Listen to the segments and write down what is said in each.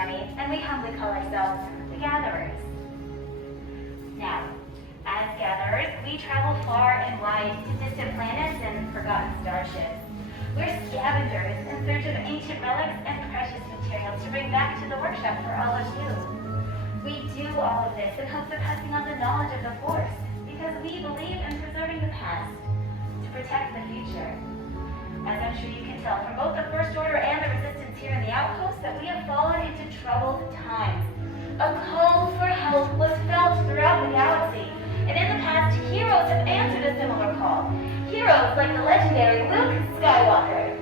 Sammy, and we humbly call ourselves the Gatherers. Now, as Gatherers, we travel far and wide to distant planets and forgotten starships. We're scavengers in search of ancient relics and precious materials to bring back to the workshop for all of you. We do all of this in hopes of passing on the knowledge of the Force, because we believe in preserving the past to protect the future. As I'm sure you can tell from both the First Order and the Resistance here in the Outpost that we have fallen into troubled times. A call for help was felt throughout the galaxy, and in the past, heroes have answered a similar call. Heroes like the legendary Luke Skywalker.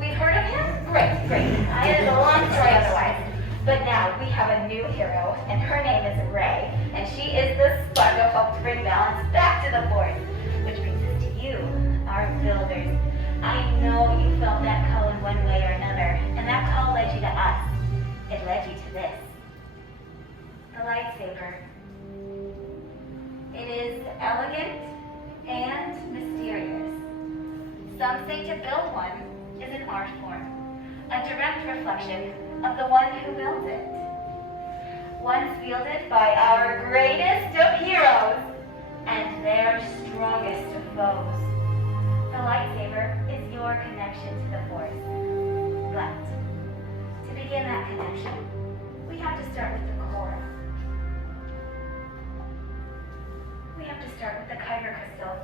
We've heard of him? Great. It is a long story otherwise. But now we have a new hero, and her name is Rey, and she is the spark of hope to bring balance back to the Force. Which brings us to you, our builders. I know you felt that call in one way or another, and that call led you to us. It led you to this. The lightsaber. It is elegant and mysterious. Some say to build one is an art form, a direct reflection of the one who built it. Once wielded by our greatest of heroes and their strongest of foes. The lightsaber is your connection to the Force. But to begin that connection, we have to start with the core. We have to start with the Kyber Crystal.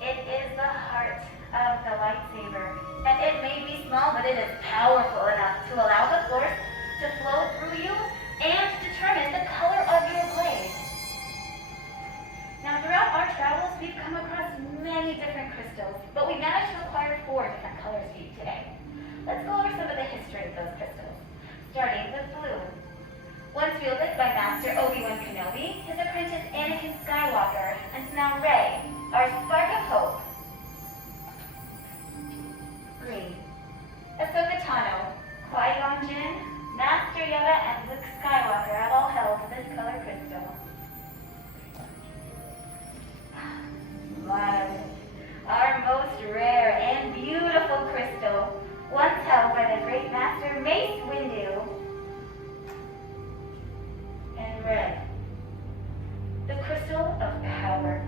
It is the heart of the lightsaber, and it may be small, but it is powerful enough to allow the Force to flow through you and determine the color of your blade. Now, throughout our travels, we've come across many different crystals, but we managed to acquire 4 different colors for you today. Let's go over some of the history of those crystals, starting with blue. Once wielded by Master Obi-Wan Kenobi, his apprentice Anakin Skywalker, and now Rey, our spark of hope. Green. Ahsoka Tano, Qui-Gon Jinn, Master Yoda, and Luke Skywalker have all held this color crystal. Violet, our most rare and beautiful crystal, once held by the great Master Mace Windu. And red, the crystal of power,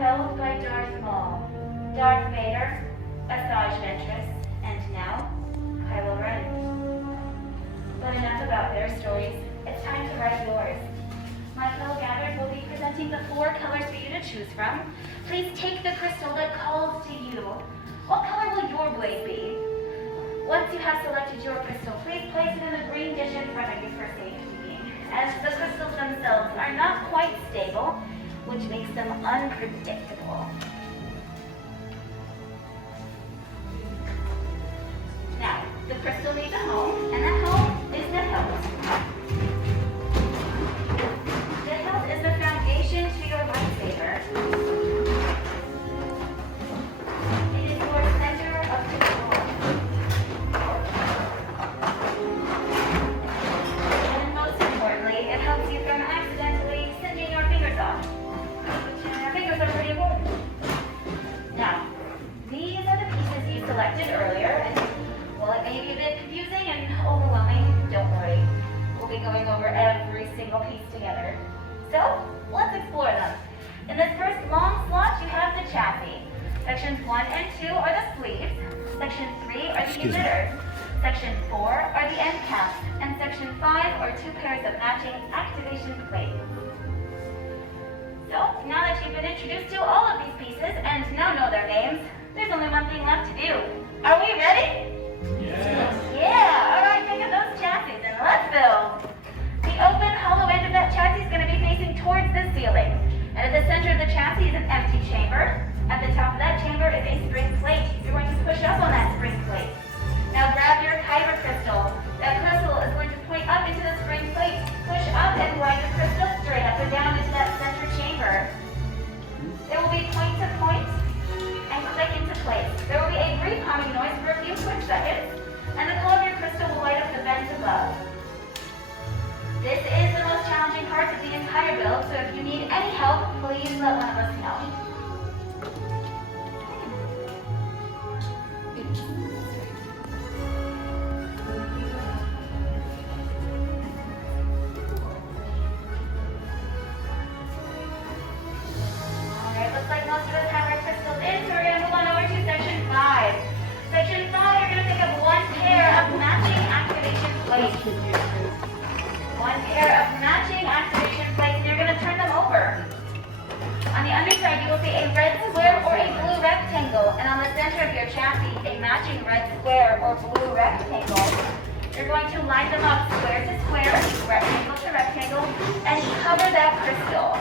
held by Darth Maul, Darth Vader, Asajj Ventress, and now Kylo Ren. But enough about their stories. It's time to write yours. My fellow gatherers will be presenting the 4 colors for you to choose from. Please take the crystal that calls to you. What color will your blade be? Once you have selected your crystal, please place it in the green dish in front of you for safekeeping, as the crystals themselves are not quite stable, which makes them unpredictable. Now, the crystal needs a home, and that home is the hilt. The hilt is the foundation to your lightsaber. It is your center of control. And most importantly, it helps you from accidentally singeing your fingers off. Your fingers are pretty important. Now, these are the pieces you selected earlier, and while it may be a bit confusing and overwhelming, don't worry. We'll be going over every single piece together. So, let's explore them. In this first long slot, you have the chassis. Sections 1 and 2 are the sleeves. Section 3 are the emitters. Section 4 are the end caps. And Section 5 are 2 pairs of matching activation plates. So, now that you've been introduced to all of these pieces and now know their names, there's only one thing left to do. Are we ready? Yeah, alright, think of those chassis and let's build. The open, hollow end of that chassis is going to be facing towards the ceiling. And at the center of the chassis is an empty chamber. At the top of that chamber is a spring plate. You're going to push up on that spring plate. Now grab your Kyber Crystal. That crystal is going to point up into the spring plate. Push up and glide the crystal straight up and down into that center chamber. It will be point to point and click into place. There will be a brief humming noise for a few quick seconds, and the color of your crystal will light up the vents above. This is the most challenging part of the entire build, so if you need any help, please let one of us know. chassis a matching red square or blue rectangle, you're going to line them up square to square, rectangle to rectangle, and cover that crystal.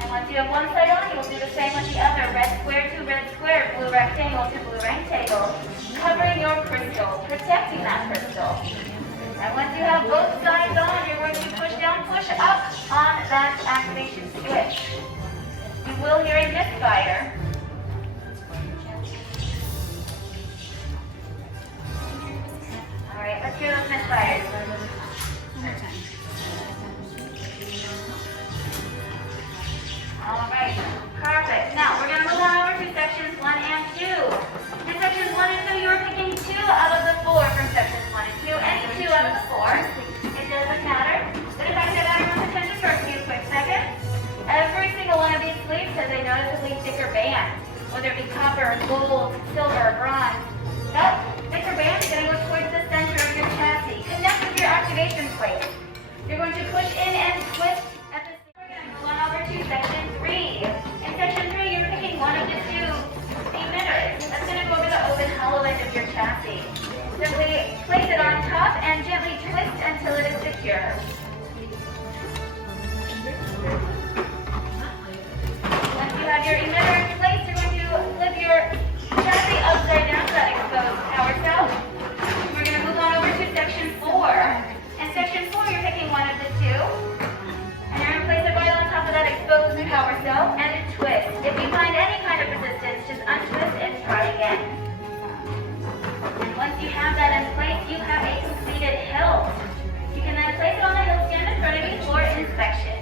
And once you have one side on, you'll do the same with the other. Red square to red square, blue rectangle to blue rectangle, covering your crystal, protecting that crystal. And once you have both sides on, you're going to push down, push up on that activation switch. You will hear a misfire. All right, let's hear those misfires. All right, perfect. Now we're going to move on over to sections 1 and 2. In sections 1 and 2, you were picking 2 out of the 4 from sections 1 and 2. Any 2 out of the 4. It doesn't matter. But if I could have everyone's attention for a few quick seconds. Every single one of these sleeves has a noticeably thicker band, whether it be copper, gold, silver, bronze. That thicker band is going to go towards the center of your chassis. Connect with your activation plate. You're going to push in and twist at the same time. We're going to move on over to section 3. In section 3, you're picking one of the 2 emitters. That's going to go over the open hollow end of your chassis. Simply place it on top and gently twist until it is secure. Once you have your emitter in place, you're going to flip your chassis upside down to that exposed power cell. We're going to move on over to section 4. In section 4, you're picking one of the 2. And you're going to place it right on top of that exposed power cell and a twist. If you find any kind of resistance, just untwist and try again. And once you have that in place, you have a completed hilt. You can then place it on the hilt stand in front of you for inspection.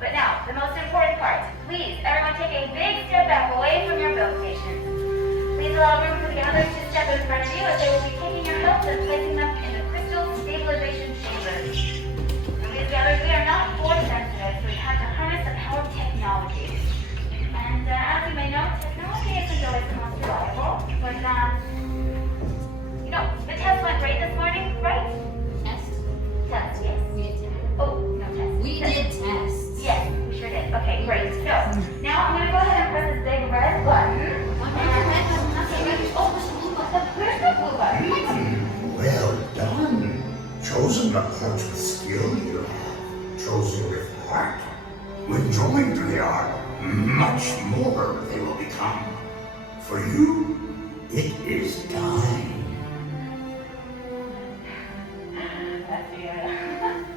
But now, the most important part. Please, everyone take a big step back away from your build stations. Please allow room for the others to step in front of you as they will be taking your hilts and placing them in the crystal stabilization chambers. Please, the others, we are not force sensitive, so we have to harness the power of technology. And as you may know, technology isn't always the most reliable. But, the test went great this morning, right? Test? Test, yes. We did test. Oh, no test. We did tests. Yes, we sure did. Okay, great. So, now I'm going to go ahead and press this big red button. Where's the blue button? Well done. Chosen approach with skill you have. Chosen with heart. When joined to the art, much more they will become. For you, it is time.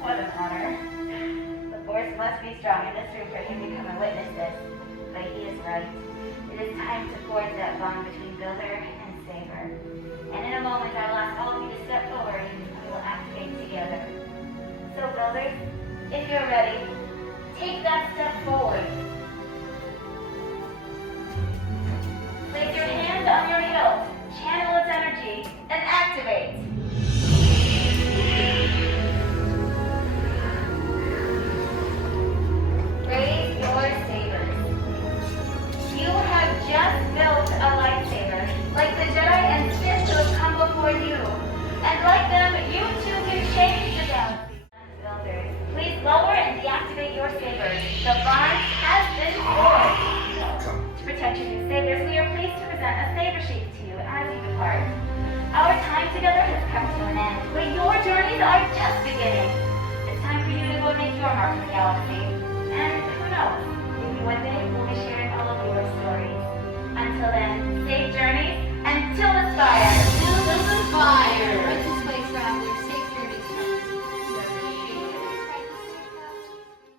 What an honor. The force must be strong in this room for you to come and witness this. But he is right. It is time to forge that bond between Builder and Saber. And in a moment, I will ask all of you to step forward and we will activate together. So, Builders, if you're ready, take that step forward. Place your hand on your hilt, channel its energy, and activate. Raise your sabers. You have just built a lightsaber, like the Jedi and Sith who have come before you. And like them, you too can change the galaxy. Builders, please lower and deactivate your sabers. The bond has been forged. To protect your new sabers, we are pleased to present a saber sheath to you as you depart. Our time together has come to an end, but your journeys are just beginning. It's time for you to go make your mark in the galaxy. And who knows, maybe one day we'll be sharing all of your stories. Until then, safe journeys, and till the spire! Till the fire!